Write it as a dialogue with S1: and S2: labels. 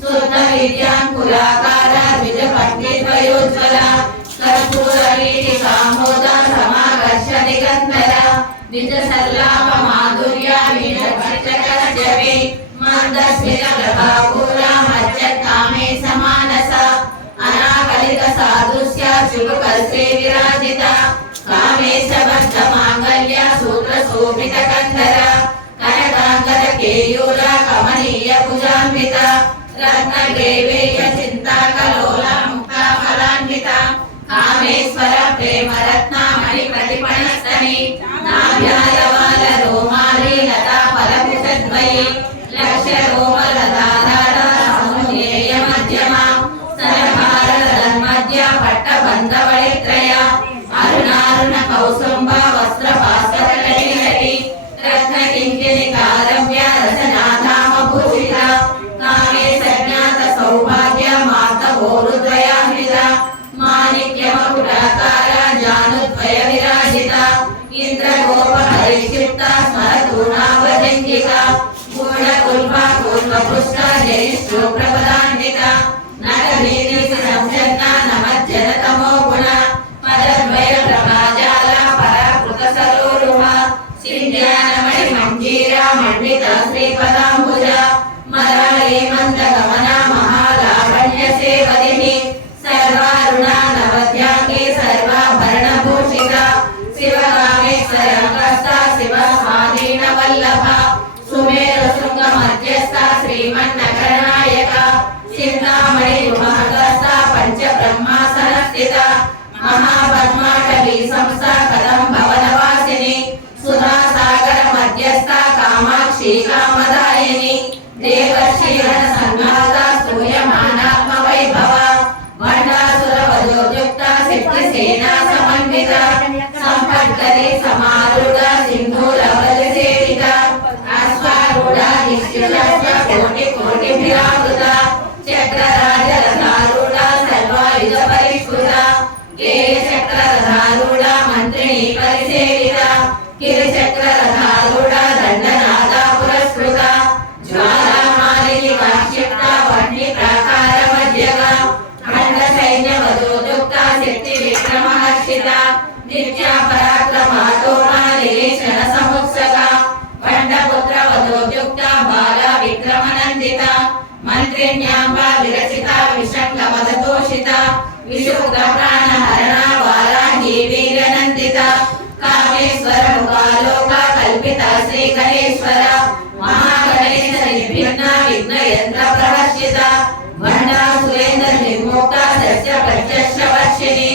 S1: శుద్ధ విద్యాంకులాకార ద్విజ పత్ని కర్పూర వీటి కామోద సమాకర్ష దిగంధర నిజ సల్లాప మాధుర్య నిజ జవే మందస్మిత ప్రభాపూర మధ్య సమానస అనాకలిత సాధుస్య శుభ విరాజిత కామేశ సూత్ర శోభిత కంధర కేయూర కమనీయ భుజాన్విత రత్న చింతాకలోల ముక్తాఫలాన్విత కామేశ్వర ప్రేమ రత్నామణి ప్రతిపణస్తని నాభ్యాయవాల రోమాలి లతా ఫలభుషద్వయి లక్ష రోమల దారాడ సమున్నేయ మధ్యమ సరభార సన్మధ్య పట్ట బంధవళిత్రయ అరుణారుణ కౌసుంబ హరిక్షిప్త స్మరతూణావజంగిక గుణ కుల్ప కూర్మ పృష్ట జయిష్ఠు ప్రపదాన్విత. నట వీరి సంజన్న నమజ్జన తమో గుణ పదద్వయ ప్రభాజాల పరాకృత సరోరుహ సింధ్యానమణి మంజీర వల్లభ. సుమేర శృంగ మధ్యస్థ శ్రీమన్నగరనాయక. చింతామణి మహగస్థ పంచ బ్రహ్మాసన స్థిత మహాపద్మాటవీ సంస్థ కదం భవనవాసిని. సుధా సాగర మధ్యస్థ కామాక్షి కామదాయిని. దేవర్షి సన్మాత కోటి కోటి విరామృత చక్రరాజ రథారూఢ సర్వాయుధ పరిష్కృత కేయ చక్ర రథారూఢ మంత్రిణి పరిసేవిత కిరి చక్ర రథారూఢ దండనాథ పురస్కృత జ్వాలామాలిని ప్రాకార ఖండ సైన్య శక్తి నిరీక్షణ సముత్సక ఖండపుత్ర బాల विदिता मन्त्रिण्याम्बा विरचिता विषङ्गमदतोषिता विशुभ्रप्राणहरणा वाराही वीरनन्दिता कामेश्वरमुखालोका कल्पिता श्रीगणेश्वरा महागणेशनिर्भिन्ना विघ्नयन्त्रप्रवर्षिता भण्डा सुरेन्द्रनिर्मोक्ता सस्य प्रत्यक्षवर्षिणी